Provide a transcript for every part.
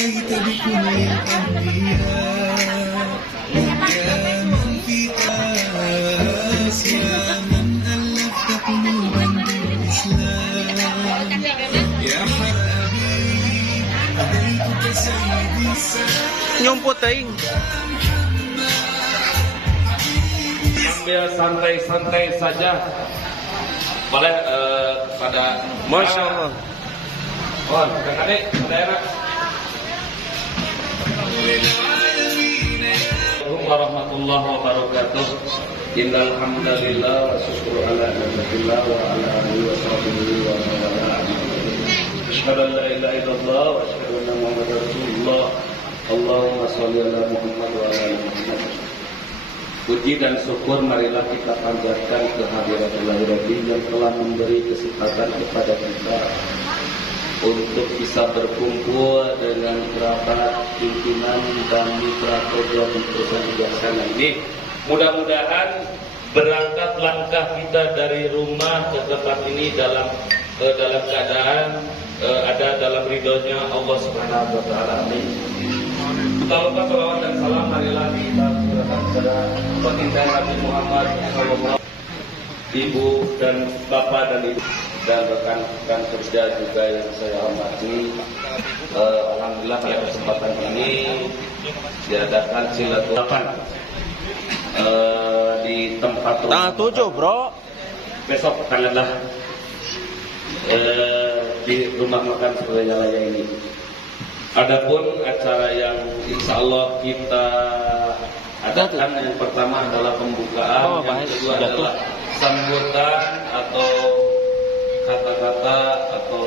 صليت بكل الأنبياء يا من في آسيا من ألفت قلوبا بالإسلام يا حبيبي أتيتك سيدي السلام Nyumput ting. Sambil santai-santai saja. Boleh kepada Masya Allah. Oh, Kang Adik, daerah. Assalamualaikum warahmatullahi wabarakatuh. Innal hamdalillah wa syukru ala ni'matillah wa ala alihi wa sahbihi wa man wala. Asyhadu an la ilaha illallah wa asyhadu anna Muhammadar Rasulullah. Allahumma shalli ala Muhammad wa ala ali Muhammad. Puji dan syukur marilah kita panjatkan kehadirat Ilahi yang telah memberi kesempatan kepada kita untuk bisa berkumpul dengan kerabat, pimpinan dan mitra kerja di perusahaan bijaksana ini. Mudah-mudahan berangkat langkah kita dari rumah ke tempat ini dalam keadaan ada dalam ridhonya Allah Subhanahu wa taala. Amin. Kalau salawat dan salam marilah kita serahkan kepada baginda Nabi Muhammad sallallahu ibu dan bapak dan ibu dan rekan-rekan kerja juga yang saya hormati. Alhamdulillah pada kesempatan ini diadakan silaturahmi di tempat Tanggal 7, bro. besok tanggal di rumah makan Suralaya ini. Adapun acara yang insya Allah kita adakan yang pertama adalah pembukaan, yang kedua adalah sambutan atau kata-kata atau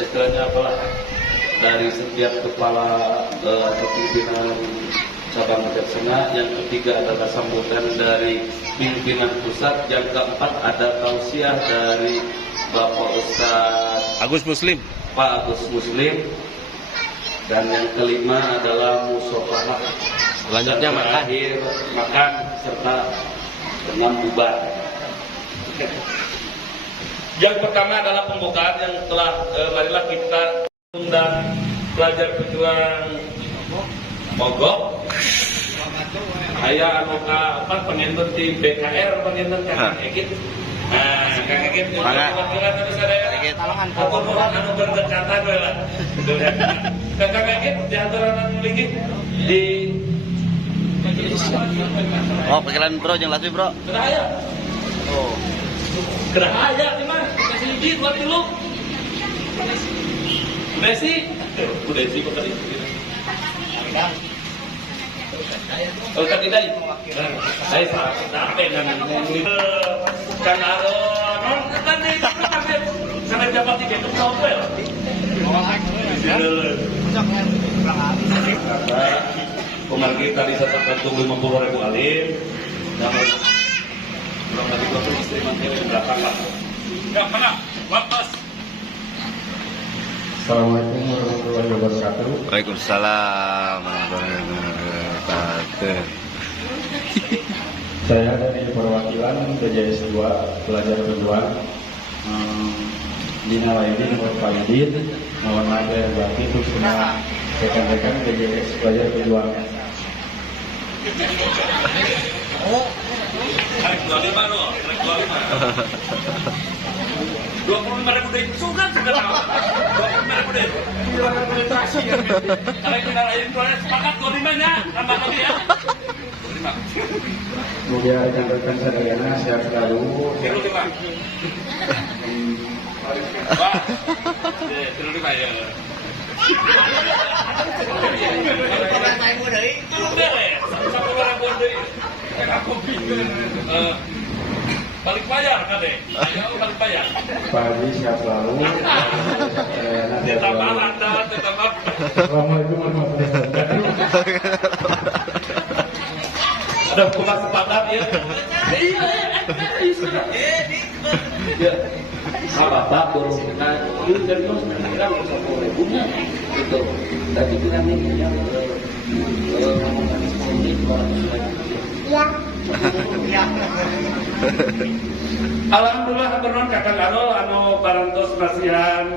istilahnya apalah dari setiap kepala atau pimpinan cabang bijaksana. Yang ketiga adalah sambutan dari pimpinan pusat. Yang keempat ada tausiah dari Bapak Ustaz Agus Muslim. Pak Agus Muslim. Dan yang kelima adalah musyawarah. Selanjutnya makan serta dengan bubar. Yang pertama adalah pembukaan yang telah marilah kita undang pelajar pejuang mogok. Aya anu ka penginten di BKR penginten Kang Egit. Nah, Kang Egit perwakilan dari sadaya. Aku mohon anu berdekatan we lah. Kang Egit di antara anu lagi di Oh, pikiran bro jeung Latwi, bro. Gerahaya. Oh. Gerahaya di mana? Kasih hiji buat lu. Messi. Udah sih kok tadi. Oh, kan tidak. Saya sampai dan kan ada non kan di sana dapat tiga itu software. Pemarkir tadi saya tertentu 50.000 alim. Namun belum lagi waktu istri mantel yang belakang lah. Enggak mana? Wapas. Assalamualaikum warahmatullahi wabarakatuh. Waalaikumsalam warahmatullahi wabarakatuh. Saya dari perwakilan BJS 2 pelajar pejuang Dina Laidin Nur Faidin. Mohon maaf lahir batin untuk semua rekan-rekan BJS pelajar pejuang. Oh. Tarik 25 loh, tarik 25. 25.000 deh, sugan sudah tahu. 25.000 deh. Konsentrasi. Kalau kita lain sepakat 25-nya, tambah lagi ya. 25. Kemudian rekan-rekan sadayana sehat selalu. 25. Pak. 25 ya. Balik bayar kan deh? Balik bayar. Pagi sehat selalu. Tetap Anda, tetap. Assalamualaikum warahmatullahi wabarakatuh. Ada pula sepakat ya. Iya. Bapak burung kita ini dari los kira 50.000-nya itu. Tadi kita nih yang ngomongin ini 200.000. Ya. Alhamdulillah beron kakak Arul anu parantos nasihan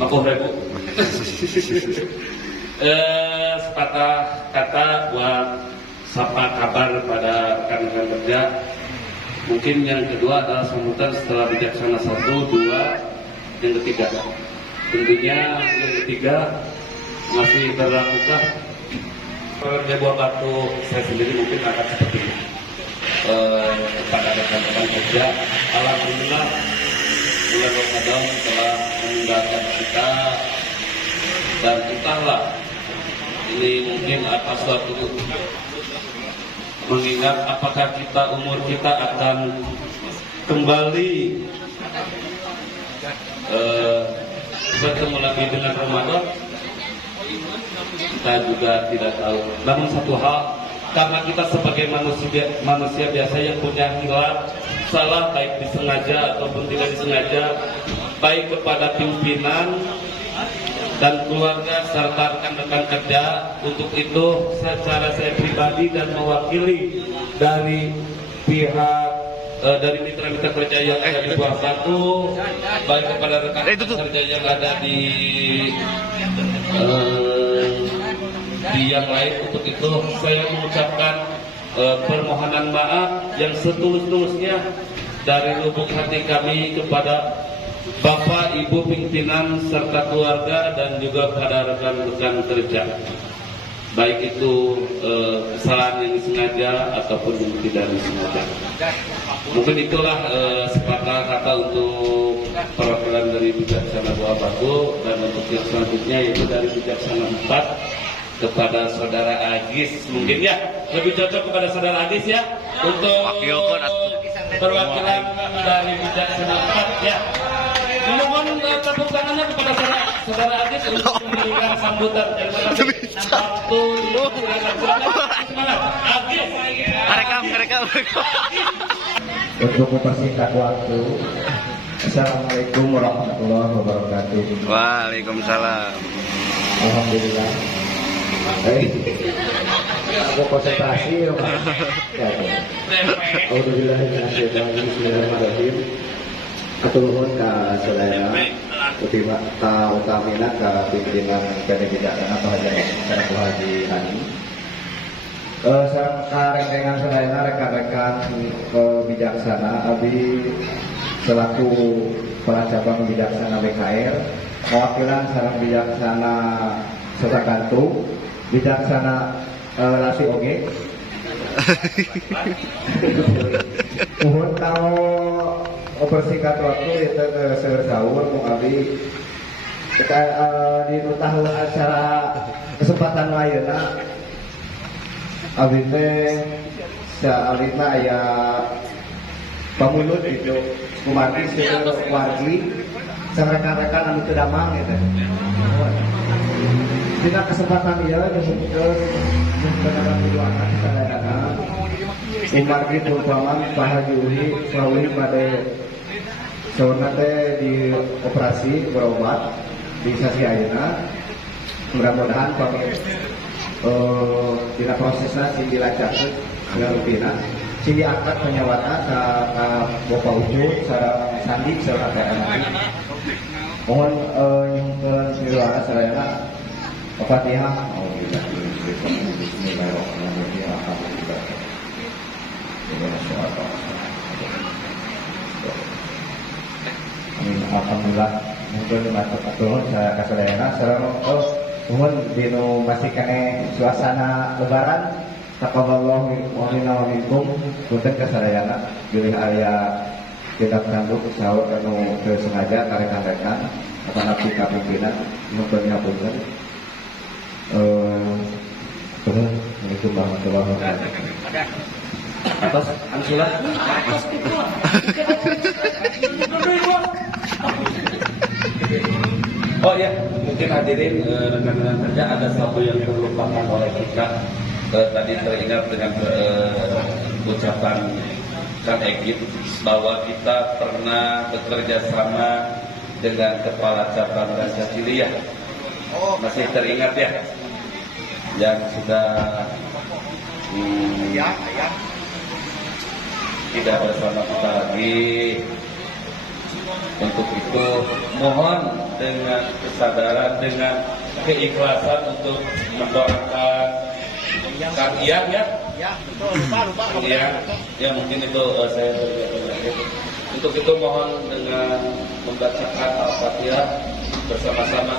50.000. Sepatah kata buat sapa kabar pada rekan-rekan kerja. Mungkin yang kedua adalah sambutan setelah bijaksana 1, 2, yang ketiga. Tentunya yang ketiga masih berlakukah pekerja buah batu saya sendiri mungkin akan seperti ini. Kepada rekan-rekan kerja, alhamdulillah bulan Ramadan telah meninggalkan kita, dan entahlah ini mungkin apa suatu mengingat apakah umur kita akan kembali bertemu lagi dengan Ramadan, kita juga tidak tahu. Namun satu hal, karena kita sebagai manusia biasa yang punya hilaf, salah baik disengaja ataupun tidak disengaja, baik kepada pimpinan dan keluarga serta rekan-rekan kerja. Untuk itu secara saya pribadi dan mewakili dari pihak dari mitra-mitra kerja yang ada di Buah Batu, baik kepada rekan-rekan kerja yang ada di yang lain, untuk itu saya mengucapkan permohonan maaf yang setulus-tulusnya dari lubuk hati kami kepada Bapak, Ibu pimpinan serta keluarga dan juga pada rekan-rekan kerja, baik itu kesalahan yang disengaja ataupun yang tidak disengaja. Mungkin itulah sepatah kata untuk perwakilan dari Bijaksana Buah Batu, dan untuk yang selanjutnya yaitu dari Bijaksana 4 kepada Saudara Agis. Mungkin ya lebih cocok kepada Saudara Agis ya untuk perwakilan dari Bijaksana 4 ya. Mohon tepuk tangannya kepada Saudara Agis untuk memberikan sambutan. Terima kasih. Agis. Rekam. Untuk mempersingkat waktu, Assalamualaikum warahmatullahi wabarakatuh. Waalaikumsalam. Alhamdulillah. Aku konsentrasi ya. Alhamdulillah. Bismillahirrahmanirrahim. Keturun ke saudara utamina ke pimpinan Badan Bijaksana Pak Haji Hani. Sareng dengan saudara rekan-rekan Bijaksana, Abi selaku Kepala Cabang Bijaksana BKR, perwakilan sareng Bijaksana Setakantu, Bijaksana Lasi Oge. Mohon tahu persingkat waktu itu sahur mau Abi kita di tahun acara kesempatan lainnya Abi teh sealina ya pamulut itu kumati seluruh wargi rekan-rekan anu teu damang gitu. Dina kesempatan ieu disebutkeun beneran diluangkan sadayana Umargi Tulpaman Pak Haji Uhi Selawi pada sauna teh di operasi berobat di Sasi Ayeuna. Mudah-mudahan kami dina prosesna sing dilancarkeun dengan rutina sing diangkat penyawatna ka Bapak Ucup sareng Sandi sareng TNI. Mohon nyumpun siluana sadayana Al-Fatihah. Alhamdulillah, mungkin matur saya kasadayana sareng mohon dinu masih kene suasana lebaran. Taqabbalallahu minna wa minkum. Punten kasadayana bilih aya tindak tanduk sahur anu teu sengaja ka rekan-rekan apa napi ka pimpinan nuntun ngapunten. Assalamualaikum warahmatullahi wabarakatuh. Atas Ansula. Oh ya, mungkin hadirin rekan-rekan kerja ada satu yang terlupakan oleh kita. Tadi teringat dengan ucapan Kang Egit bahwa kita pernah bekerja sama dengan Kepala Cabang Pancasila. Masih teringat ya? Yang sudah tidak bersama kita lagi. Untuk itu mohon dengan kesadaran, dengan keikhlasan untuk mendoakan Kang Iyang ya. Ya, betul. Lupa. Kang Iyang, ya mungkin itu saya berikan. Untuk itu mohon dengan membacakan Al-Fatihah bersama-sama.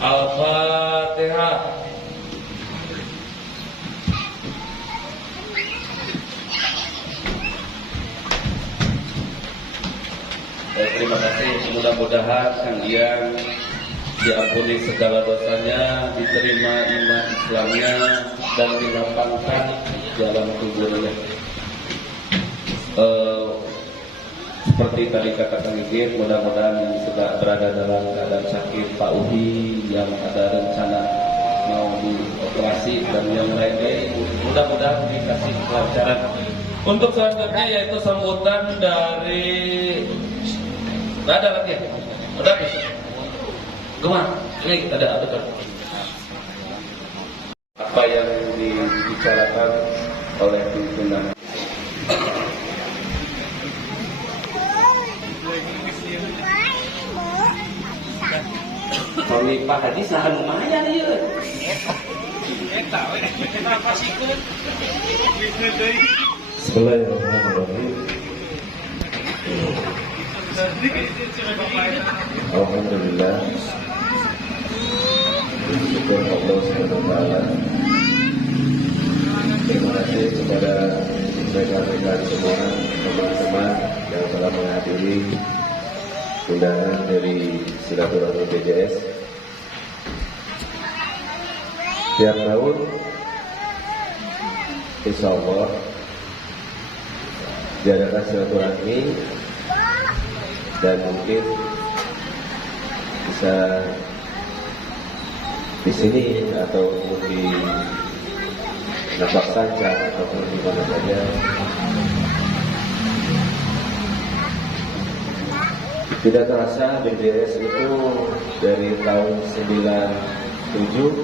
Al-Fatihah. Terima kasih. Mudah-mudahan Kang Iyang diampuni segala dosanya, diterima iman Islamnya, dan dilapangkan jalan kuburnya. Seperti tadi kata Kang Igit, mudah-mudahan yang sudah berada dalam keadaan sakit, Pak Uhi yang ada rencana mau dioperasi dan yang lain-lain, mudah-mudahan dikasih kelancaran. Untuk selanjutnya yaitu sambutan dari ada lagi ya? Udah bisa. Gimana? Ini ada betul. Apa yang dibicarakan oleh pimpinan? Kalau Pak Haji sahan lumayan ya. Bismillahirrahmanirrahim. Alhamdulillah. Syukur Allah SWT. Terima kasih kepada rekan-rekan semua, teman-teman yang telah menghadiri undangan dari silaturahmi BJS. Tiap tahun, insya Allah diadakan silaturahmi dan mungkin bisa di sini atau di Napak Sancang ataupun di mana saja. Tidak terasa BJS itu dari tahun 97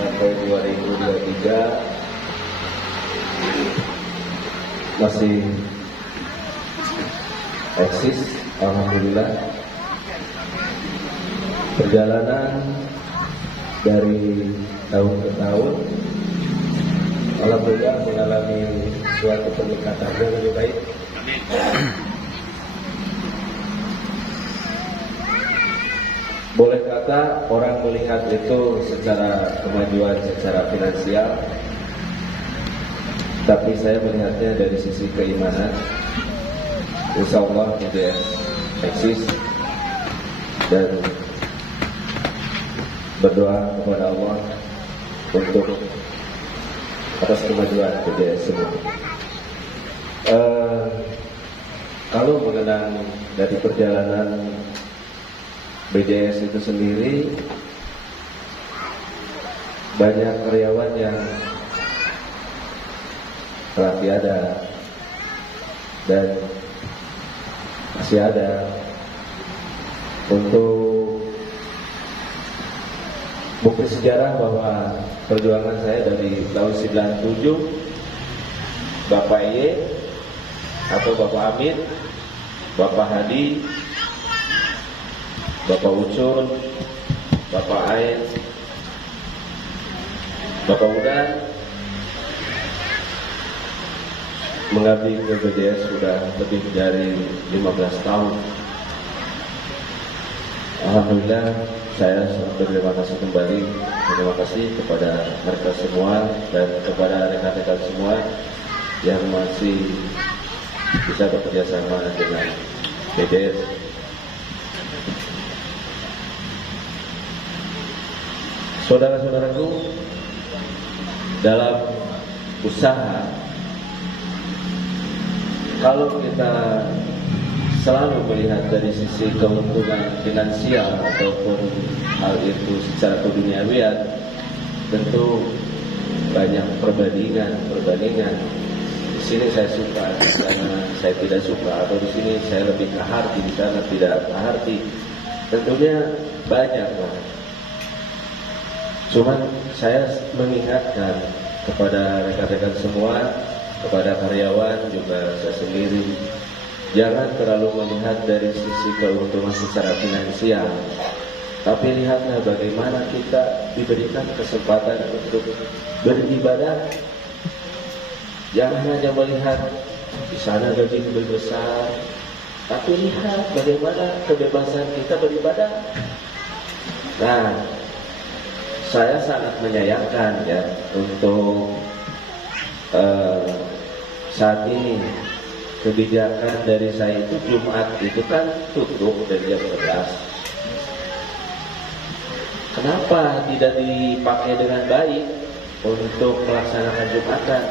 sampai 2023 masih eksis. Alhamdulillah. Perjalanan dari tahun ke tahun, alhamdulillah mengalami suatu peningkatan yang lebih baik. Boleh kata orang melihat itu secara kemajuan secara finansial, tapi saya melihatnya dari sisi keimanan. Insya Allah BJS eksis dan berdoa kepada Allah untuk atas kemajuan BJS semua. Kalau mengenang dari perjalanan BJS itu sendiri, banyak karyawan yang telah tiada dan masih ada. Untuk bukti sejarah bahwa perjuangan saya dari tahun 97, Bapak Y atau Bapak Amin, Bapak Hadi, Bapak Ucun, Bapak Ain, Bapak Udan mengabdi ke BJS sudah lebih dari 15 tahun. Alhamdulillah, saya berterima kasih kembali. Terima kasih kepada mereka semua dan kepada rekan-rekan semua yang masih bisa bekerja sama dengan BJS. Saudara-saudaraku, dalam usaha, kalau kita selalu melihat dari sisi keuntungan finansial ataupun hal itu secara keduniawian, tentu banyak perbandingan. Di sini saya suka, di sana saya tidak suka, atau di sini saya lebih kaharti, di sana tidak kaharti. Tentunya banyak, Pak. Cuman saya mengingatkan kepada rekan-rekan semua, kepada karyawan juga saya sendiri, jangan terlalu melihat dari sisi keuntungan secara finansial, Tapi lihatlah bagaimana kita diberikan kesempatan untuk beribadah. Jangan hanya melihat di sana gaji lebih besar, tapi lihat bagaimana kebebasan kita beribadah. Nah, saya sangat menyayangkan ya untuk saat ini kebijakan dari saya itu Jumat itu kan tutup dari jam 11. Kenapa tidak dipakai dengan baik untuk melaksanakan Jumatan?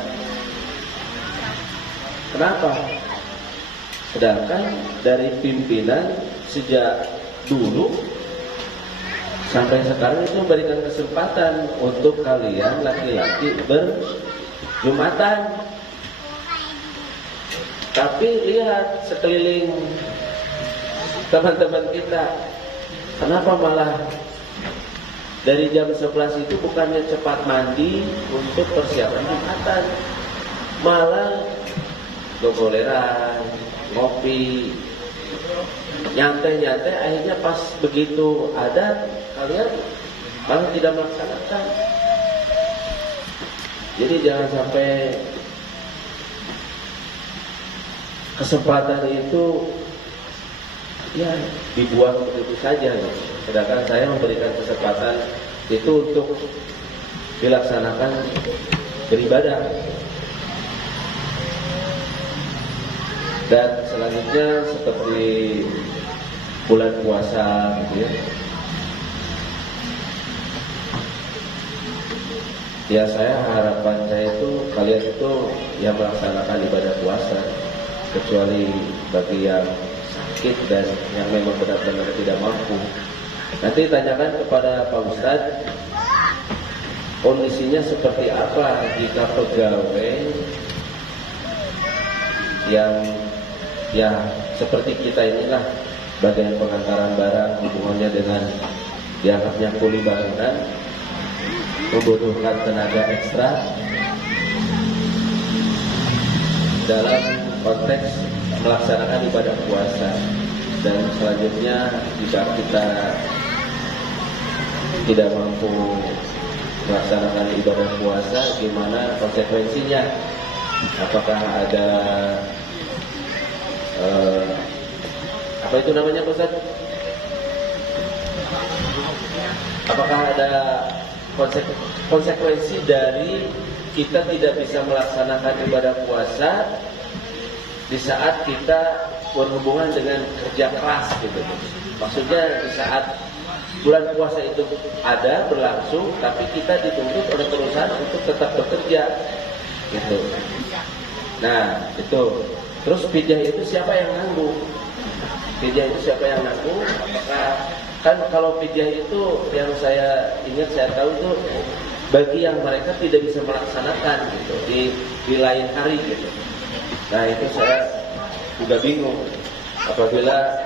Kenapa? Sedangkan dari pimpinan sejak dulu sampai sekarang itu memberikan kesempatan untuk kalian laki-laki berjumatan. Tapi lihat sekeliling teman-teman kita, kenapa malah dari jam 11 itu bukannya cepat mandi untuk persiapan Jumatan, malah gogoleran, ngopi, nyantai-nyantai, akhirnya pas begitu adat kalian malah tidak melaksanakan. Jadi jangan sampai kesempatan itu ya dibuang begitu saja. Sedangkan saya memberikan kesempatan itu untuk dilaksanakan beribadah. Dan selanjutnya seperti bulan puasa gitu ya. Ya saya harapan saya itu kalian itu yang melaksanakan ibadah puasa, kecuali bagi yang sakit dan yang memang benar-benar tidak mampu. Nanti tanyakan kepada Pak Ustadz kondisinya seperti apa jika pegawai yang ya seperti kita inilah bagian pengantaran barang, hubungannya dengan dianggapnya kuli bangunan, membutuhkan tenaga ekstra dalam konteks melaksanakan ibadah puasa. Dan selanjutnya jika kita tidak mampu melaksanakan ibadah puasa, gimana konsekuensinya? Apakah ada apa itu namanya Ustaz? Apakah ada konsekuensi dari kita tidak bisa melaksanakan ibadah puasa di saat kita berhubungan dengan kerja keras gitu? Maksudnya di saat bulan puasa itu ada berlangsung, tapi kita dituntut oleh perusahaan untuk tetap bekerja gitu. Nah itu terus fidyah itu siapa yang nanggung? Fidyah itu siapa yang nanggung? Apakah kan kalau fidyah itu yang saya ingat, saya tahu itu bagi yang mereka tidak bisa melaksanakan gitu di lain hari gitu. Nah itu saya juga bingung apabila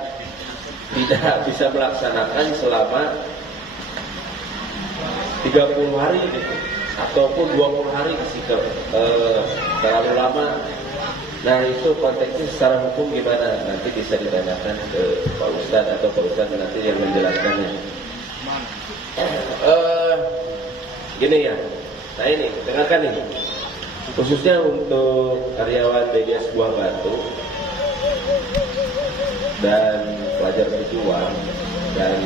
tidak bisa melaksanakan selama 30 hari gitu, ataupun 20 hari sih terlalu lama. Nah itu konteksnya secara hukum gimana? Nanti bisa ditanyakan ke Pak Ustadz atau Pak Ustadz nanti yang menjelaskannya. Gini ya, nah ini dengarkan ini, khususnya untuk karyawan BGS Buah Batu dan pelajar berjuang, dan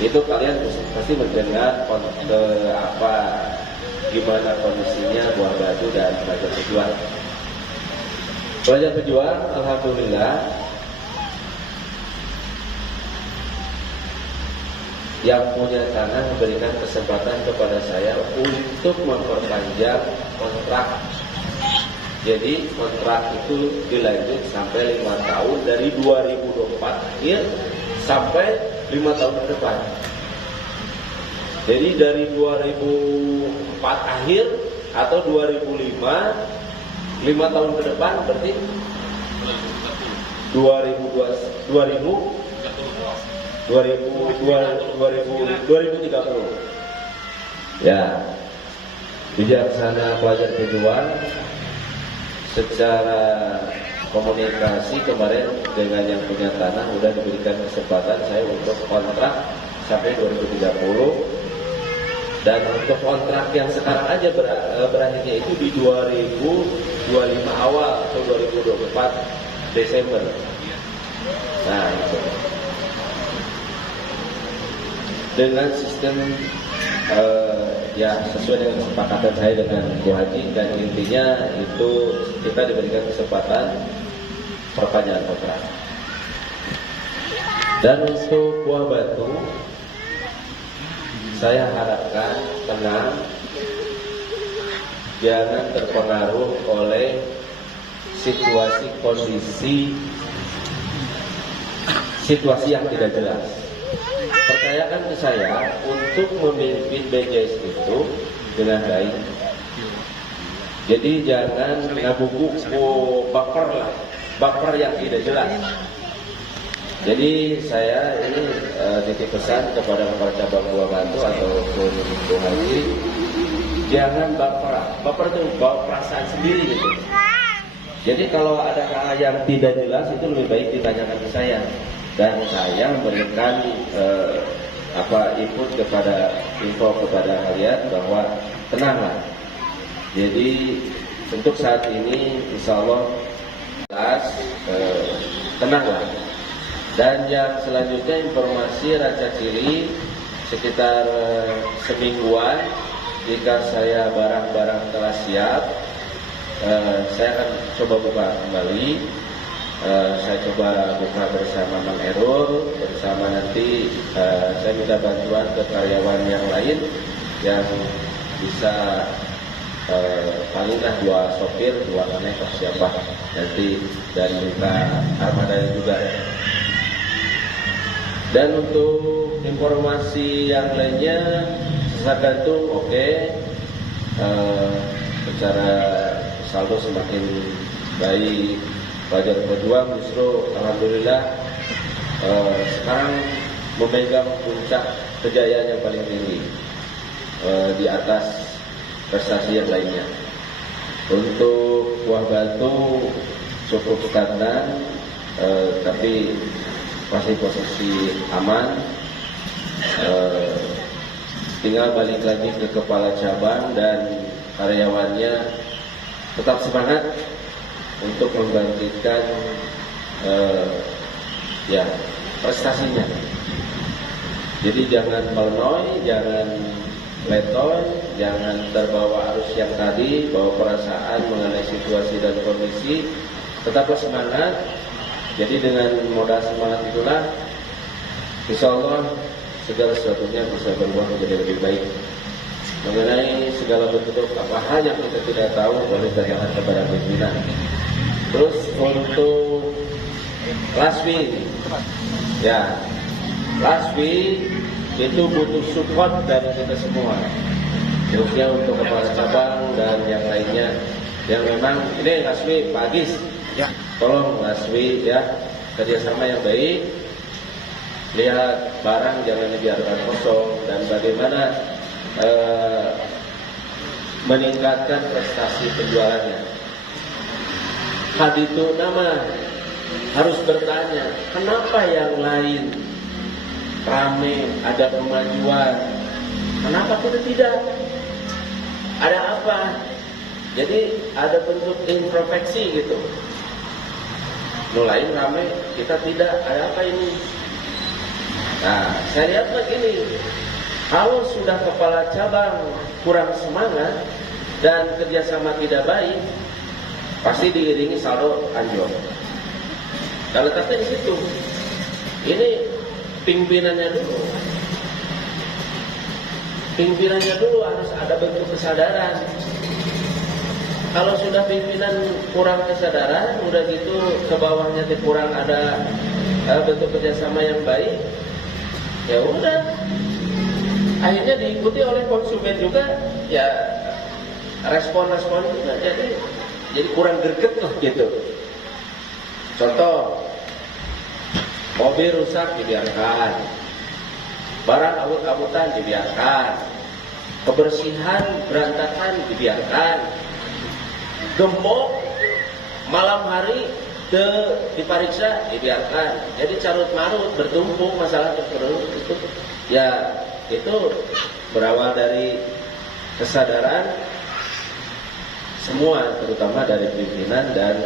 itu kalian pasti mendengar gimana kondisinya Buah Batu dan pelajar berjuang. Pelajar berjuang, alhamdulillah, yang punya tanah memberikan kesempatan kepada saya untuk memperpanjang kontrak. Jadi kontrak itu dilanjut sampai 5 tahun dari 2024 akhir sampai 5 tahun ke depan. Jadi dari 2004 akhir atau 2005, 5 tahun ke depan berarti 2030. Ya, bijaksana pelajar berjuang secara komunikasi kemarin dengan yang punya tanah, udah diberikan kesempatan saya untuk kontrak sampai 2030. Dan untuk kontrak yang sekarang aja berakhirnya itu di 2025 awal atau 2024 Desember. Nah, itu. Dengan sistem ya sesuai dengan kesepakatan saya dengan Bu Haji, dan intinya itu kita diberikan kesempatan perpanjangan kontrak. Dan untuk Buah Batu, saya harapkan tenang, jangan terpengaruh oleh situasi kondisi yang tidak jelas. Percayakan ke saya, untuk memimpin BJS itu dengan baik. Jadi jangan ngabubu baper yang tidak jelas. Jadi saya ini titip pesan kepada kepala cabang Buah Batu ataupun Bu Haji, jangan baper itu bawa perasaan sendiri gitu. Jadi kalau ada hal yang tidak jelas itu lebih baik ditanyakan ke saya, dan saya memberikan info kepada kalian bahwa tenanglah. Jadi untuk saat ini insya Allah tenanglah. Dan yang selanjutnya informasi Raja Ciri sekitar semingguan, jika saya barang-barang telah siap, saya akan coba buka kembali. Saya coba buka bersama Mang Erul, bersama nanti saya minta bantuan ke karyawan yang lain yang bisa palinglah 2 sopir, 2 aneh siapa nanti, dan minta armada juga. Dan untuk informasi yang lainnya, sesakantung oke. Secara saldo semakin baik. Fajar Pejuang justru alhamdulillah sekarang memegang puncak kejayaan yang paling tinggi di atas prestasi yang lainnya. Untuk Buah Batu cukup stagnan, tapi masih posisi aman. Tinggal balik lagi ke kepala cabang dan karyawannya tetap semangat untuk membangkitkan prestasinya. Jadi jangan melenoy, jangan letoy, jangan terbawa arus yang tadi, bawa perasaan mengenai situasi dan kondisi. Tetaplah semangat. Jadi dengan modal semangat itulah insya Allah segala sesuatunya bisa berubah menjadi lebih baik. Mengenai segala bentuk apa hal yang kita tidak tahu, boleh tanyakan kepada pimpinan. Terus untuk Laswi, ya Laswi itu butuh support dari kita semua, khususnya untuk kepala cabang dan yang lainnya yang memang ini Laswi Pak Agis. Ya. Tolong Laswi ya, kerjasama yang baik, lihat barang jangan dibiarkan kosong, dan bagaimana meningkatkan prestasi penjualannya. Haditu nama harus bertanya, kenapa yang lain rame, ada kemajuan, kenapa kita tidak? Ada apa? Jadi ada bentuk introspeksi gitu. Mulai rame, kita tidak, ada apa ini? Nah, saya lihat begini, kalau sudah kepala cabang kurang semangat dan kerjasama tidak baik, pasti diiringi saldo anjlok. Kalau letaknya di situ, ini pimpinannya dulu harus ada bentuk kesadaran. Kalau sudah pimpinan kurang kesadaran, udah gitu ke bawahnya kurang ada bentuk kerjasama yang baik, ya udah, akhirnya diikuti oleh konsumen juga, ya respon juga, jadi kurang greget loh gitu. Contoh, mobil rusak dibiarkan, barang awut-awutan dibiarkan, kebersihan berantakan dibiarkan, gembok malam hari diperiksa, dibiarkan. Jadi carut marut bertumpuk masalah terus itu. Ya itu berawal dari kesadaran semua, terutama dari pimpinan dan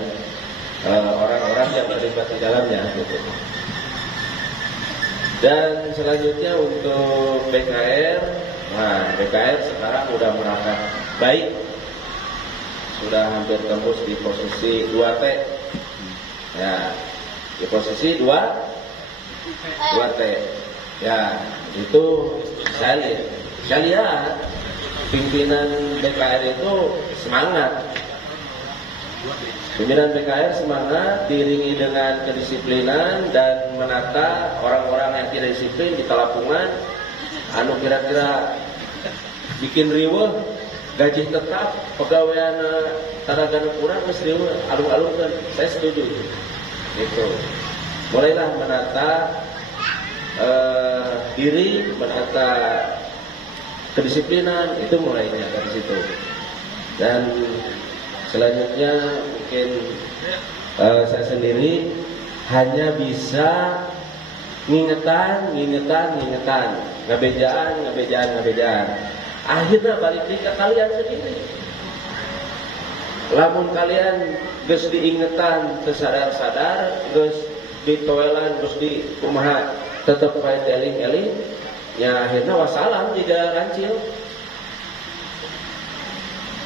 orang-orang yang terlibat di dalamnya. Gitu. Dan selanjutnya untuk BKR, nah BKR sekarang udah merangkak baik, sudah hampir tembus di posisi 2T. Ya, di posisi 2T. Ya, itu saya lihat pimpinan BKR itu semangat. Pimpinan BKR semangat, diiringi dengan kedisiplinan dan menata orang-orang yang tidak disiplin di Talapungan. Anu kira-kira bikin riweuh, gaji tetap, pegawaian tanaga kurang, geus riweuh, alung-alungkeun. Saya setuju. Gitu. Mulailah menata diri, menata kedisiplinan, itu mulainya dari situ. Dan selanjutnya mungkin saya sendiri hanya bisa ngingetan, ngabejaan. Akhirnya balik ke kalian sendiri. Lamun kalian geus diingetan, tersadar-sadar, geus ditoelan, geus di kumaha tetep bae eling-eling, ya akhirnya wassalam tidak rancil.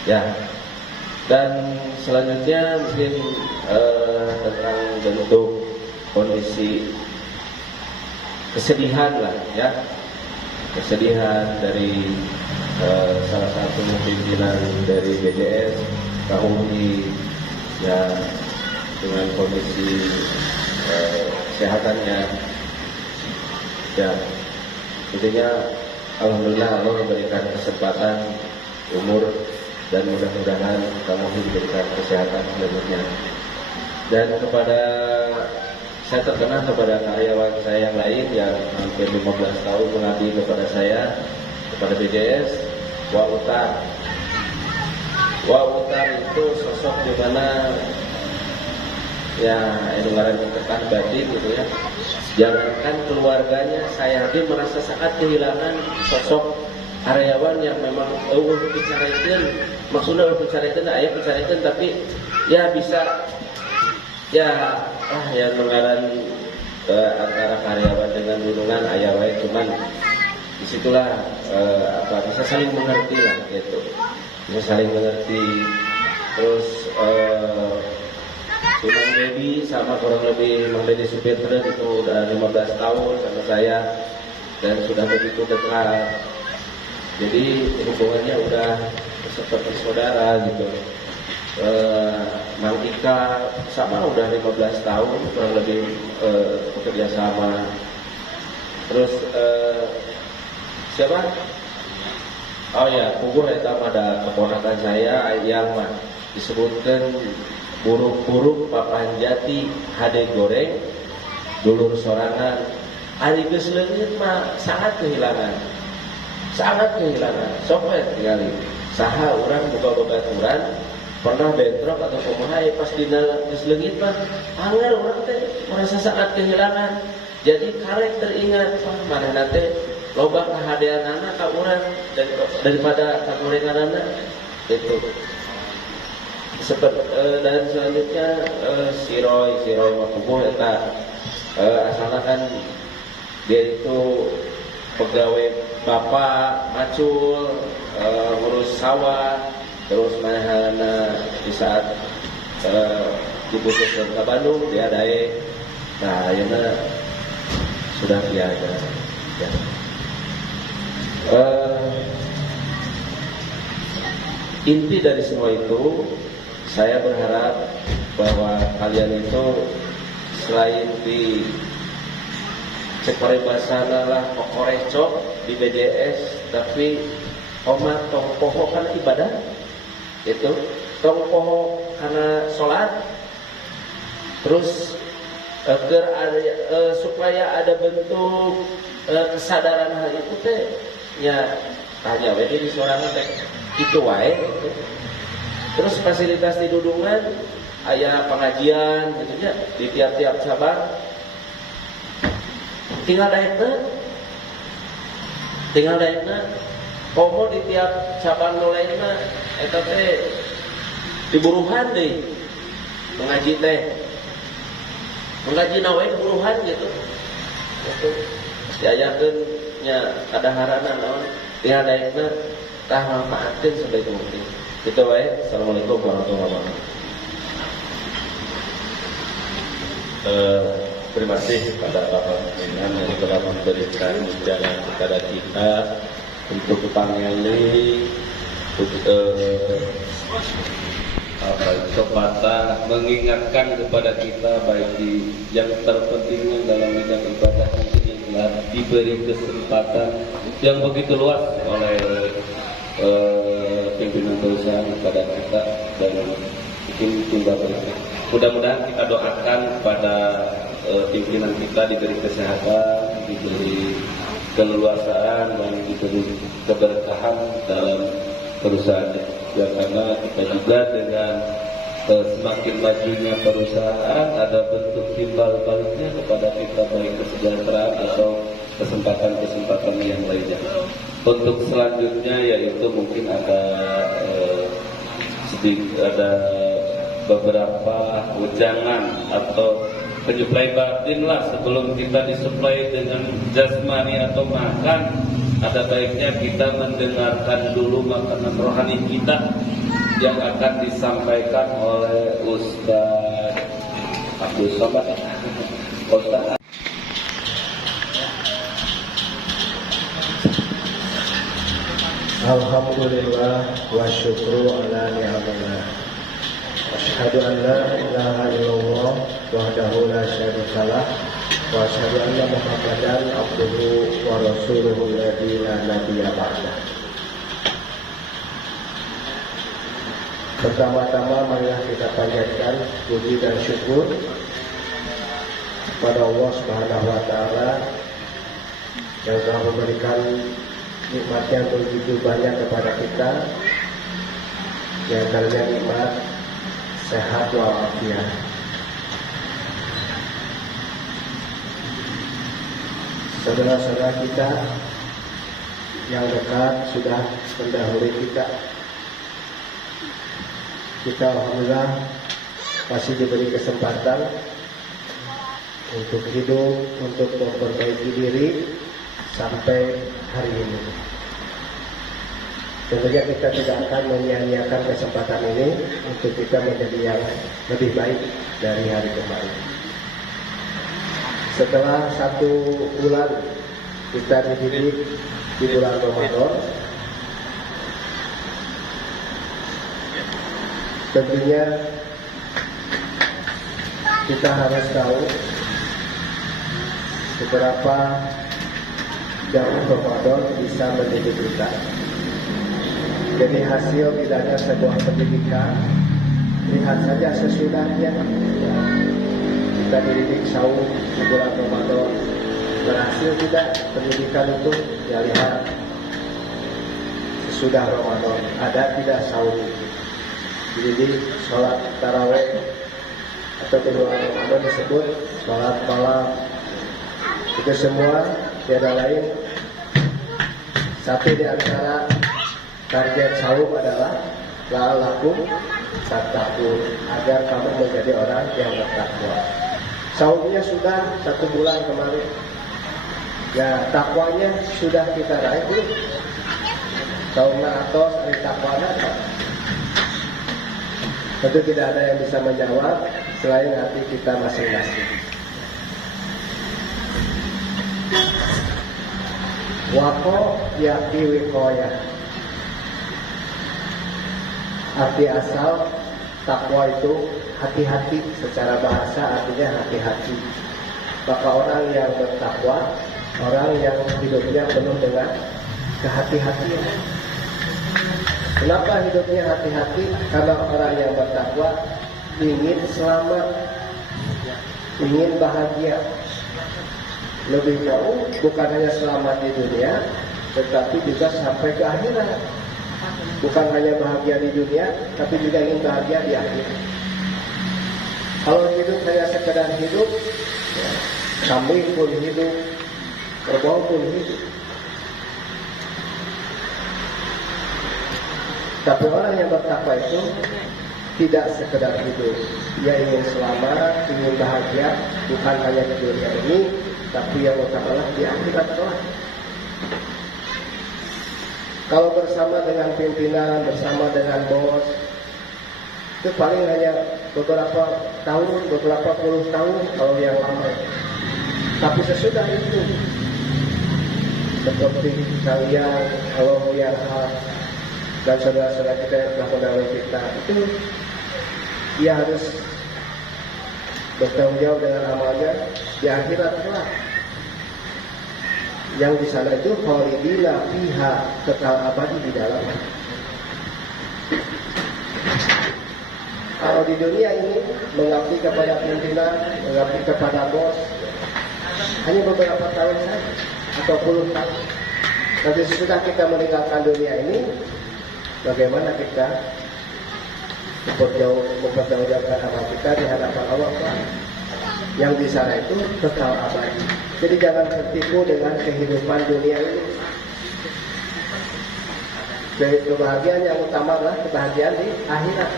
Ya. Dan selanjutnya mungkin tentang bentuk kondisi kesedihan lah ya, kesedihan dari salah satu pimpinan dari BDS Kahuni ya, dengan kondisi kesehatannya ya, intinya alhamdulillah Allah memberikan kesempatan umur dan mudah-mudahan kamu diberikan kesehatan selanjutnya. Dan kepada saya terkenal kepada karyawan saya yang lain yang hampir 15 tahun mengabdi kepada saya, kepada BDS, Wak Utar itu sosok di mana ya ngaran tekan batin gitu ya. Jangankan keluarganya, saya hadir merasa sangat kehilangan sosok karyawan yang memang bicaraikan, maksudnya bicaraikan, ayah bicaraikan, tapi ya bisa ya yang mengaran antara karyawan dengan lingkungan ayah wae, cuman disitulah bisa saling mengerti lah gitu, bisa saling mengerti. Terus Mang Dedi sama kurang lebih Mang Dedi supir truk itu udah 15 tahun sama saya dan sudah begitu dekat. Jadi hubungannya udah seperti saudara gitu. Mang Ika sama udah 15 tahun kurang lebih bekerja sama. Terus siapa? Oh ya, puguh eta pada keponakan saya yang mah disebutkan buruk-buruk papan jati hade goreng dulur sorangan. Ari geus leungit mah sangat kehilangan. Sok we tinggali saha urang boga babaturan pernah bentrok atau kumaha pas dina geus leungit mah anggar urang teh merasa sangat kehilangan. Jadi karek teringat manehna teh loba kahadeanana ka urang daripada kagorenganana itu. Dan selanjutnya si Roy Makubuh eta asalnya kan dia itu pegawai bapak macul, ngurus sawah, terus manehana di saat diputuskan ke Bandung dia dae. Nah ayeuna sudah tiada ya. Inti dari semua itu, saya berharap bahwa kalian itu selain di cekorebasana lah kokorecok di BDS, tapi omat tong poho karena ibadah itu, tong poho karena sholat, terus supaya ada bentuk kesadaran hal itu teh ya tanya wedi di sorangan teh itu wae gitu. Terus fasilitas di Dudungan aya pengajian gitu nya di tiap-tiap cabang. Tinggal daekna komo di tiap cabang nu lainna eta teh diburuhan deui mengaji teh. Mengaji nawe diburuhan gitu. Itu diajarkeun nya kadaharana naon tinggal daekna tah manfaatkeun sebaik mungkin. Kitu wae. Assalamualaikum warahmatullahi wabarakatuh. Terima kasih kepada Bapak Pimpinan yang telah memberikan jalan kepada kita untuk pangeli kesempatan mengingatkan kepada kita baik di yang terpenting dalam bidang ibadah ini telah diberi kesempatan yang begitu luas oleh pimpinan perusahaan kepada kita dan mungkin tunda berikut. Mudah-mudahan kita doakan kepada pimpinan kita diberi kesehatan, diberi keleluasaan dan diberi keberkahan dalam perusahaan. Ya, karena kita juga dengan semakin majunya perusahaan ada bentuk timbal baliknya kepada kita baik kesejahteraan atau kesempatan-kesempatan yang lainnya. Untuk selanjutnya yaitu mungkin ada beberapa wejangan atau penyuplai batin lah sebelum kita disuplai dengan jasmani atau makan. Ada baiknya kita mendengarkan dulu makanan rohani kita yang akan disampaikan oleh Ustaz Abdul Somad. Ustaz. Alhamdulillah wa syukru ala ni'amillah. Asyhadu an la ilaha illallah wahdahu la syarikalah wa asyhadu anna Muhammadan abduhu wa rasuluhu alladzi la nabiyya ba'dah. Pertama-tama marilah kita panjatkan puji dan syukur kepada Allah Subhanahu wa taala yang telah memberikan nikmatnya begitu banyak kepada kita, yang antaranya nikmat sehat walafiat. Saudara-saudara kita yang dekat sudah mendahului kita. Kita alhamdulillah masih diberi kesempatan untuk hidup, untuk memperbaiki diri sampai hari ini. Tentunya kita tidak akan menyia-nyiakan kesempatan ini untuk kita menjadi yang lebih baik dari hari kemarin. Setelah 1 bulan kita dididik di bulan Ramadan, tentunya kita harus tahu seberapa jauh Ramadan bisa mendidik kita. Jadi hasil tidak hanya sebuah pendidikan, lihat saja sesudahnya kita dididik saum di bulan Ramadan, berhasil tidak pendidikan itu? Ya lihat sesudah Ramadan ada tidak saum, dididik sholat taraweh atau di bulan Ramadan disebut sholat malam. Itu semua tiada lain satu di antara target saum adalah la'allakum tattaqun, agar kamu menjadi orang yang bertakwa. Saumnya sudah 1 bulan kemarin, ya takwanya sudah kita raih belum? Saumna atos ari takwanya apa? Tentu tidak ada yang bisa menjawab selain hati kita masing-masing. Wako yaki wikoyah, arti asal takwa itu hati-hati, secara bahasa artinya hati-hati. Maka orang yang bertakwa, orang yang hidupnya penuh dengan kehati-hatian. Kenapa hidupnya hati-hati? Karena orang yang bertakwa ingin selamat, ingin bahagia. Lebih jauh, bukan hanya selamat di dunia, tetapi juga sampai ke akhirat. Bukan hanya bahagia di dunia, tapi juga ingin bahagia di akhirat. Kalau hidup hanya sekedar hidup, ya, kambing pun hidup, kerbau pun hidup. Tapi orang yang bertakwa itu tidak sekedar hidup. Dia ingin selamat, ingin bahagia, bukan hanya di dunia ini, tapi yang utama di akhirat kelak. Kalau bersama dengan pimpinan, bersama dengan bos, itu paling hanya beberapa tahun, beberapa puluh tahun kalau yang lama. Tapi sesudah itu, seperti kalian, kalau yang dan saudara-saudara kita yang telah mendahului kita, itu dia harus bertanggung jawab dengan amalnya di akhirat kelak. Yang di sana itu khalidina fiha, kekal abadi di dalam. Kalau di dunia ini mengabdi kepada pimpinan, mengabdi kepada bos, hanya beberapa tahun saja atau puluh tahun. Nanti sesudah kita meninggalkan dunia ini, bagaimana kita mempertanggungjawabkan amal kita di hadapan Allah yang di sana itu kekal abadi. Jadi jangan tertipu dengan kehidupan dunia ini. Jadi kebahagiaan yang utama adalah kebahagiaan di akhirat.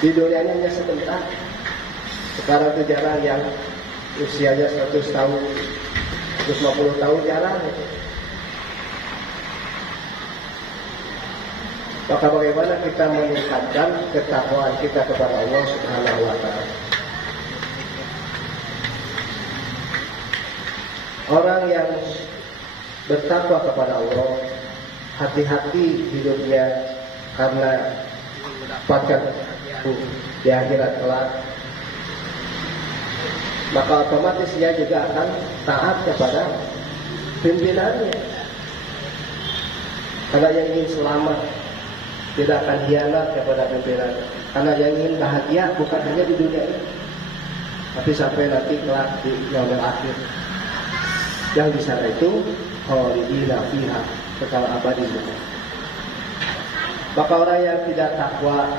Di dunia ini hanya sebentar. Sekarang itu jarang yang usianya 100 tahun, 150 tahun jarang. Maka bagaimana kita meningkatkan ketakwaan kita kepada Allah Subhanahu wa Ta'ala? Orang yang bertakwa kepada Allah, hati-hati hidupnya karena mendapatkan di akhirat kelak. Maka otomatis dia juga akan taat kepada pimpinannya. Karena yang ingin selamat, tidak akan hianat kepada pimpinan. Karena yang ingin bahagia bukan hanya di dunia ini, tapi sampai nanti kelak di yaumil akhir. Yang di sana itu khalidina fiha, kekal abadi. Maka orang yang tidak takwa,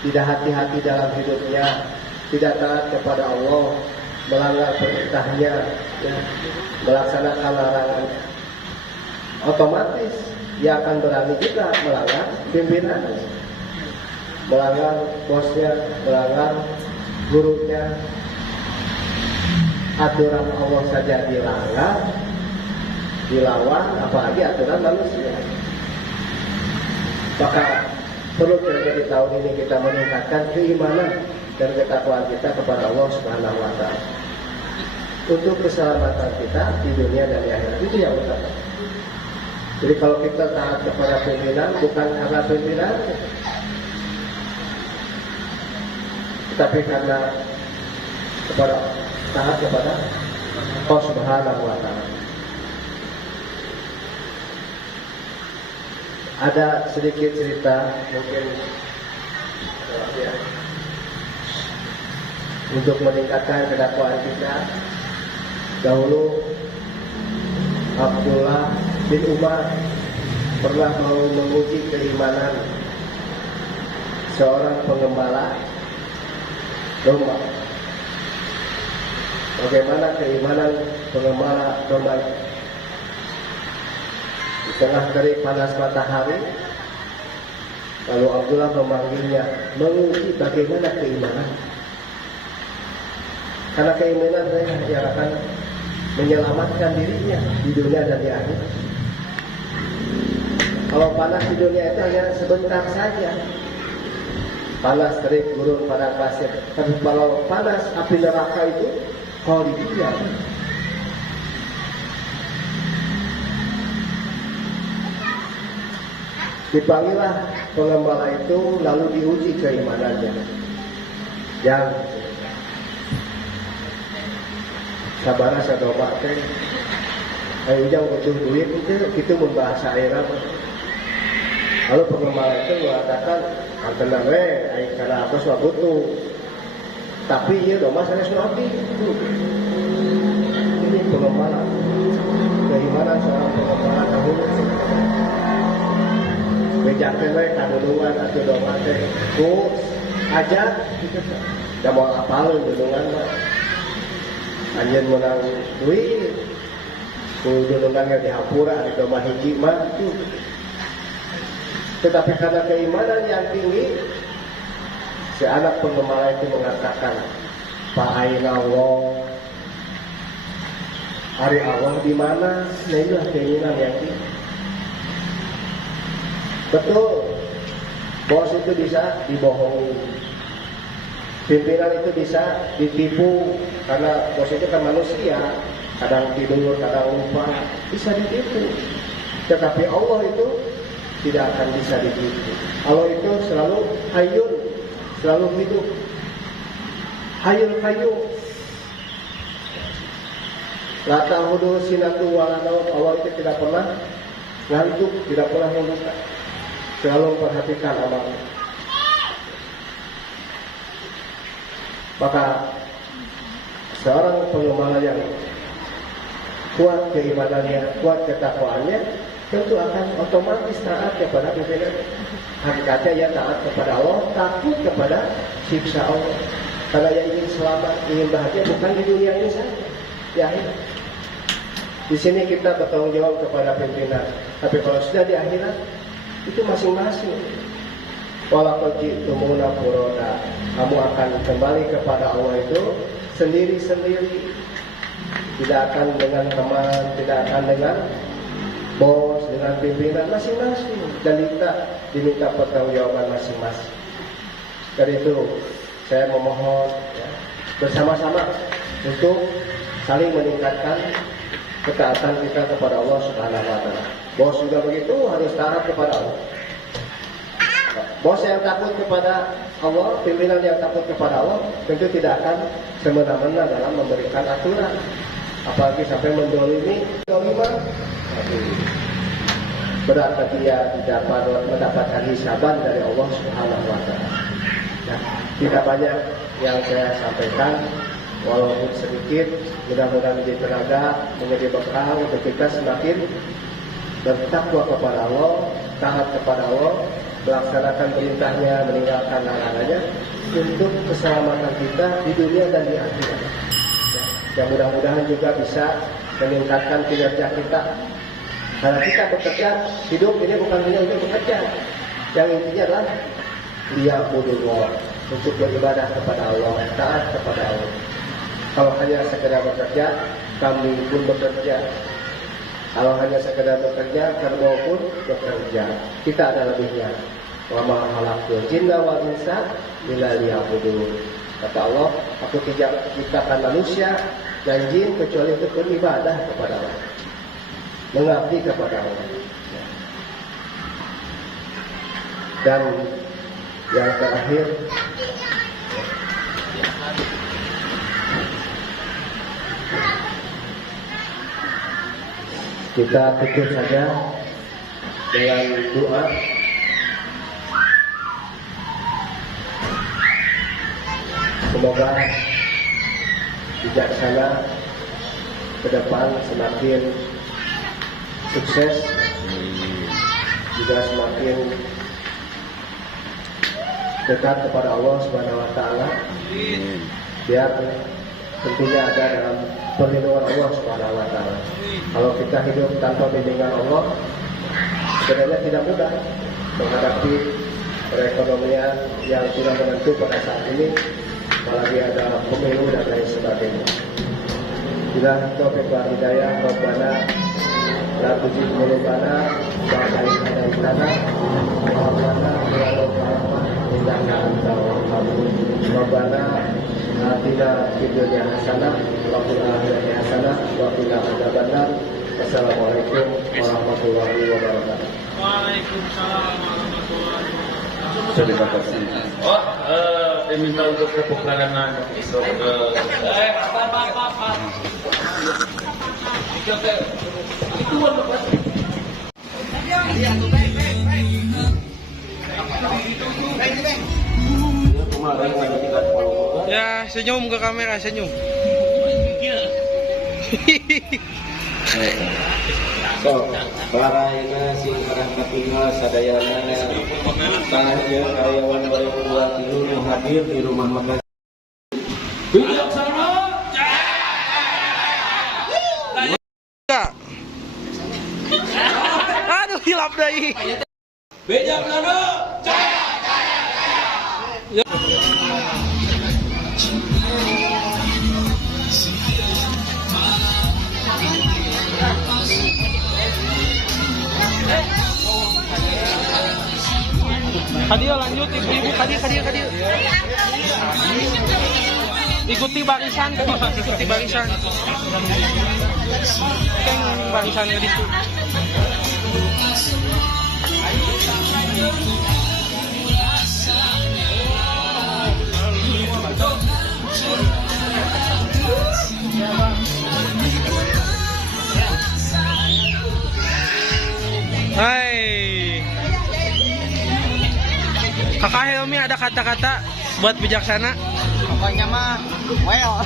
tidak hati-hati dalam hidupnya, tidak taat kepada Allah, melanggar perintahnya, ya, melaksanakan larangan, otomatis dia akan berani juga melanggar pimpinan, melanggar bosnya, melanggar gurunya. Aturan Allah saja dilanggar, dilawan, apalagi aturan manusia. Maka perlu di tahun ini kita meningkatkan keimanan dan ketakwaan kita kepada Allah Subhanahu wa Ta'ala untuk keselamatan kita di dunia dan di akhirat. Itu yang utama. Jadi kalau kita taat kepada pimpinan bukan karena pimpinan, tapi karena taat kepada Allah Subhanahu wa Ta'ala. Ada sedikit cerita mungkin ya, untuk meningkatkan kedakwaan kita. Dahulu Abdullah bin Umar pernah mau menguji keimanan seorang pengembala domba. Bagaimana keimanan pengembala domba? Di tengah terik panas matahari, lalu Abdullah memanggilnya, menguji bagaimana keimanan. Karena keimanan saya akan menyelamatkan dirinya di dunia dan di akhirat. Kalau panas di dunia itu hanya sebentar saja, panas terik, gurun, padang pasir. Tapi kalau panas api neraka itu, khalidina. Dipanggillah pengembala itu, lalu diuji keimanannya. Yang sabar sadoba teh, ayo ujang butuh duit itu membahasa Arab. Lalu pengembala itu mengatakan, "Tenang we, ayo karena apa suah butuh. Tapi iya domba saya suami." Ini pengembala. Keimanan seorang pengembala dahulu. Bejakeun we kadulungan atuh domba teh. Ku ajak gitu. Da mau apal dulungan mah. Anjeun menang duit. Ku dulungan ge dihapura di domah hiji mah tuh. Tetapi karena keimanan yang tinggi, si anak penggembala itu mengatakan, Pak Aina Allah, hari Allah di mana? Nah inilah keinginan yang tinggi. Betul, bos itu bisa dibohongi, pimpinan itu bisa ditipu, karena bos itu kan manusia, kadang tidur, kadang lupa, bisa ditipu. Tetapi Allah itu tidak akan bisa ditipu. Allah itu selalu hayyun, selalu hidup. Hayyul qayyum. La ta'khudhuhu sinatun wa la naum. Allah itu tidak pernah ngantuk, tidak pernah membuka. Selalu memperhatikan amalnya. Maka seorang pengembala yang kuat keimanannya, kuat ketakwaannya, tentu akan otomatis taat kepada pimpinan. Hakikatnya ia taat kepada Allah, takut kepada siksa Allah. Karena ia ingin selamat, ingin bahagia bukan di dunia ini saja, di akhirat. Di sini kita bertanggung jawab kepada pimpinan. Tapi kalau sudah di akhirat, itu masing-masing. Walaupun jitumuna furoda, kamu akan kembali kepada Allah itu sendiri-sendiri. Tidak akan dengan teman, tidak akan dengan bos, dengan pimpinan, masing-masing. Dan kita diminta pertanggungjawaban masing-masing. Dari itu saya memohon ya, bersama-sama untuk saling meningkatkan ketaatan kita kepada Allah Subhanahu wa taala. Bos juga begitu, harus taat kepada Allah. Bos yang takut kepada Allah, pimpinan yang takut kepada Allah, tentu tidak akan semena-mena dalam memberikan aturan. Apalagi sampai mendolimi, berarti dia tidak mendapatkan hisaban dari Allah Subhanahu wa taala. Nah, tidak banyak yang saya sampaikan, walaupun sedikit, mudah-mudahan menjadi tenaga, menjadi bekal untuk kita semakin bertakwa kepada Allah, taat kepada Allah, melaksanakan perintahnya, meninggalkan larangannya untuk keselamatan kita di dunia dan di akhirat. Yang mudah-mudahan juga bisa meningkatkan kinerja kita. Karena kita bekerja, hidup ini bukan hanya untuk bekerja. Yang intinya adalah liya'budullah, untuk beribadah kepada Allah, taat kepada Allah. Kalau hanya sekedar bekerja, kami pun bekerja. Kalau hanya sekedar bekerja, kerbau pun bekerja. Kita ada lebihnya. Wa ma khalaqtul jinna wal insa illa liya'budun. Kata Allah, aku tidak menciptakan manusia dan jin kecuali untuk beribadah kepada Allah, mengabdi kepada Allah. Dan yang terakhir, kita tutup saja dengan doa. Semoga bijaksana ke depan semakin sukses, juga semakin dekat kepada Allah Subhanahu wa taala. Biar tentunya ada dalam perlindungan Allah Subhanahu wa taala. Kalau kita hidup tanpa bimbingan Allah, sebenarnya tidak mudah menghadapi perekonomian yang sudah menentu pada saat ini, apalagi ada pemilu dan lain sebagainya. Bila taufiq wal hidayah, Rabbana la tuzigh qulubana ba'da idh hadaytana wa hab lana min ladunka rahmah innaka antal wahhab. Rabbana atina fid dunya hasanah wa fil akhirati hasanah wa qina adzabannar. Assalamualaikum warahmatullahi wabarakatuh. Waalaikumsalam warahmatullahi wabarakatuh. Terima kasih. Diminta untuk tepuk tangan untuk Ya, senyum ke kamera, senyum. So, barayana sing rahmatullah sadayana sahaja karyawan bareng buat hadir di rumah makan hilap deui. Bijaksana. Kadia lanjut ibu-ibu kadia. Ikuti barisan. Kan barisan di situ. Hai. Kakak Helmi ada kata-kata buat bijaksana? Pokoknya mah well.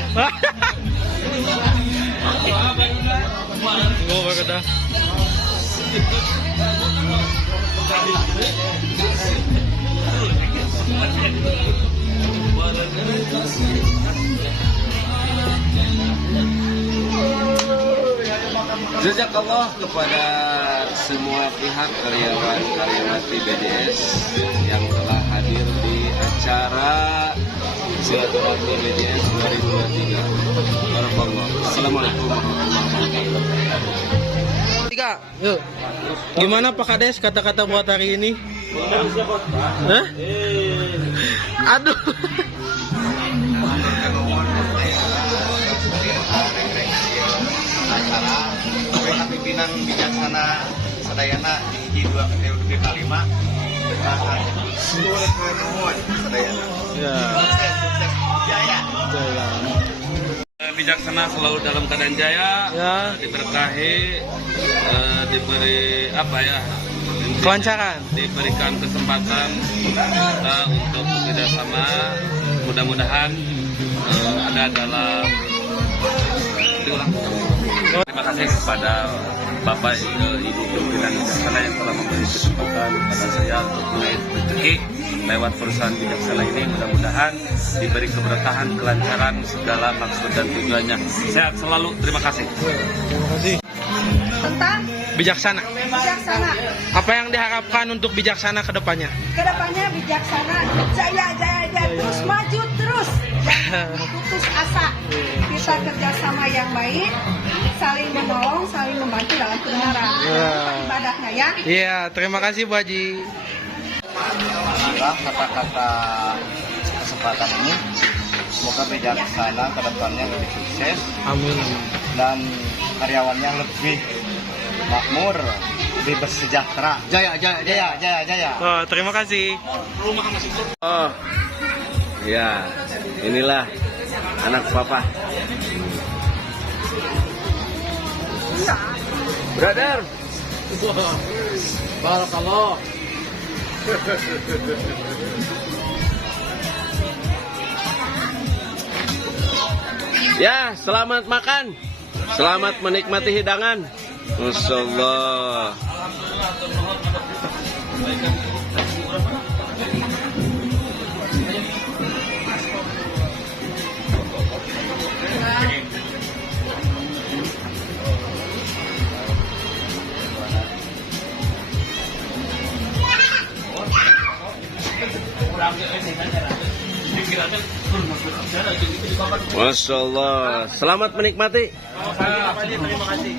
Gue berkata. Jazakallah kepada semua pihak karyawan-karyawati BDS yang telah hadir di acara Silaturahmi BDS 2023. Barakallah. Assalamualaikum warahmatullahi wabarakatuh. Tiga, yuk. Gimana Pak Kades kata-kata buat hari ini? Hah? Aduh. Acara pimpinan bijaksana sadayana di 2 KTP 5 sadayana. Ya. Jaya. Bijaksana selalu dalam keadaan jaya, Ya. diberkahi, diberi apa ya? Kelancaran. Diberikan kesempatan untuk bekerjasama. Mudah-mudahan ada dalam diulang. Terima kasih kepada Bapak Ibu pimpinan Bijaksana yang telah memberi kesempatan kepada saya untuk mengait rezeki lewat perusahaan Bijaksana ini. Mudah-mudahan diberi keberkahan, kelancaran segala maksud dan tujuannya. Sehat selalu. Terima kasih. Terima kasih. Tentang Bijaksana. bijaksana. Apa yang diharapkan untuk bijaksana ke depannya? Kedepannya bijaksana, jaya terus maju terus. Jangan putus asa. Kita kerjasama yang baik, saling menolong, saling membantu dalam kebenaran. Ibadahnya ya. Iya, terima kasih Bu Haji. Alhamdulillah kata-kata kesempatan ini semoga bijaksana ke depannya lebih sukses Amin. dan karyawannya lebih makmur, lebih bersejahtera. Jaya. Oh, terima kasih. Oh, ya, inilah anak papa. Brother. Barakallah. Ya, selamat makan. Selamat menikmati hidangan. Masyaallah. Masya Allah. Selamat menikmati. Terima kasih.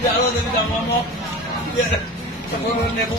Ya Allah, tidak ngomong. Ya, sepuluhnya Bu.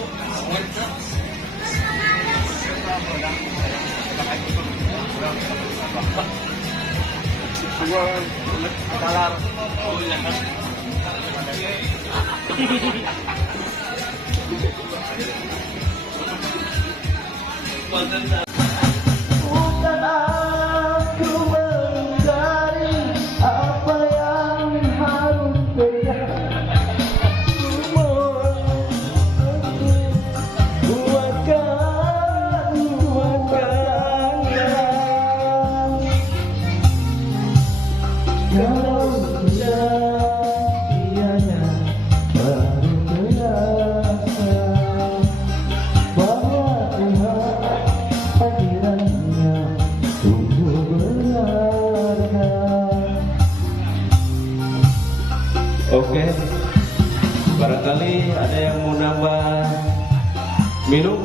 Kalau ianya baru terasa bahwa Tuhan hadirannya sungguh berharga. Oke, barangkali ada yang mau nambah minum.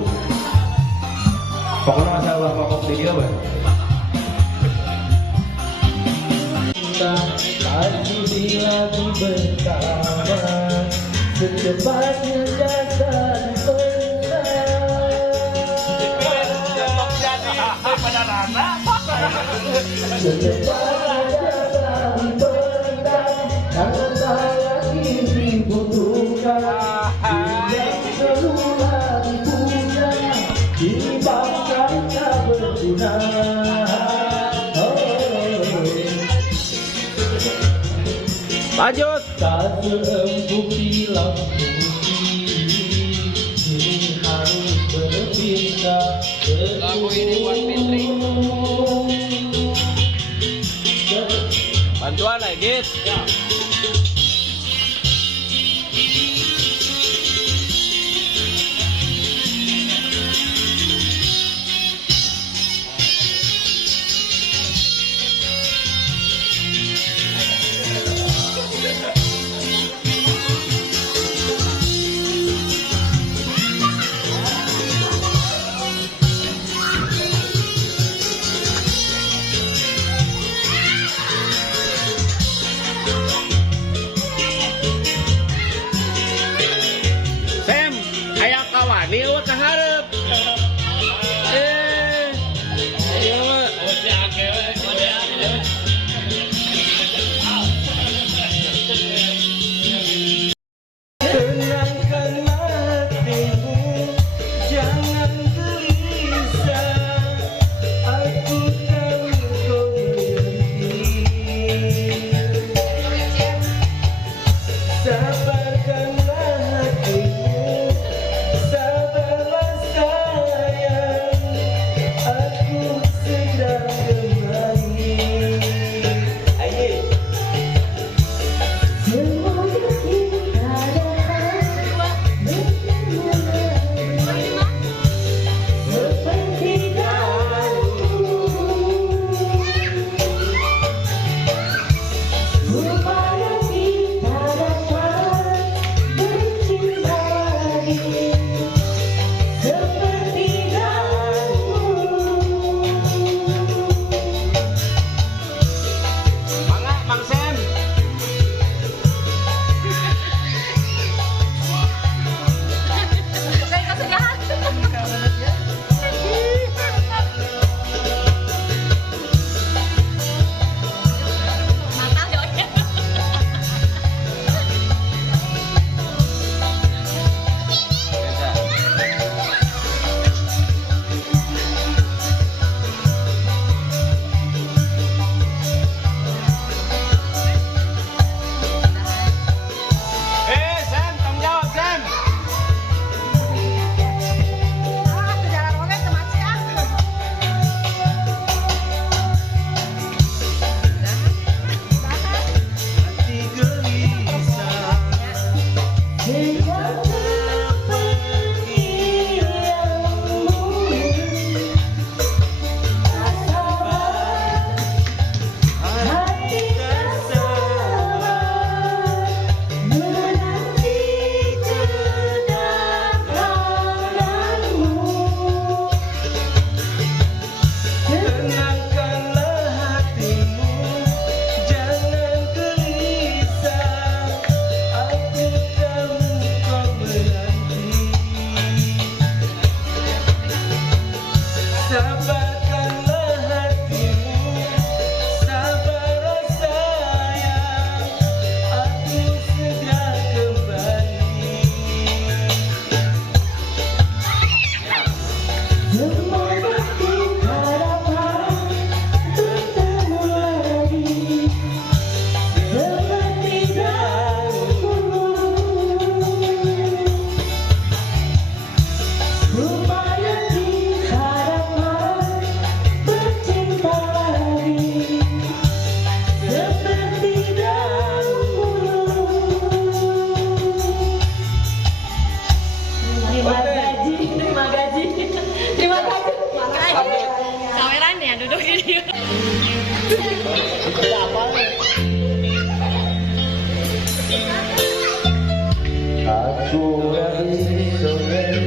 Pokoknya masalah mabok di dia, Bang. Lagi bila bersama secepatnya jasa secepatnya jasa dipendam karena saya kini butuhkan yang seluruh punya ini bangsa tak berguna. Lanjut. Tak seempuk bilang ini harus berpindah. Lagu ini buat Fitri. Bantuan Git. Ya. Aku iso gawe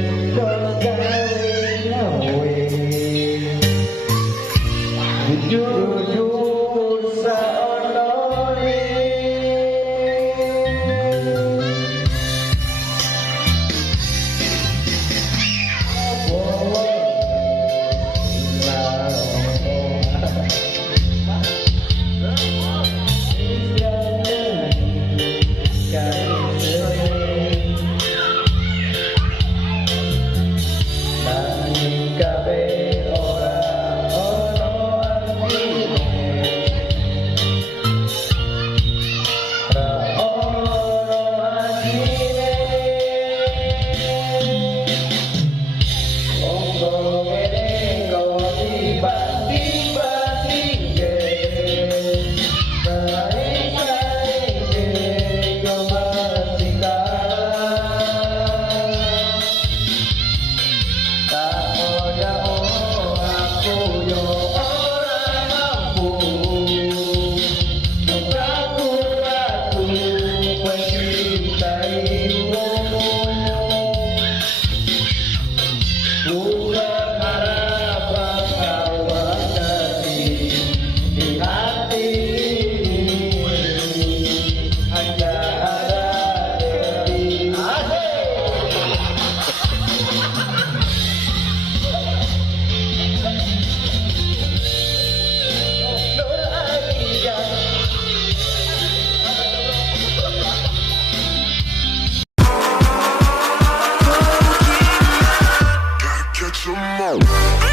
jujur saonone Catch 'em all.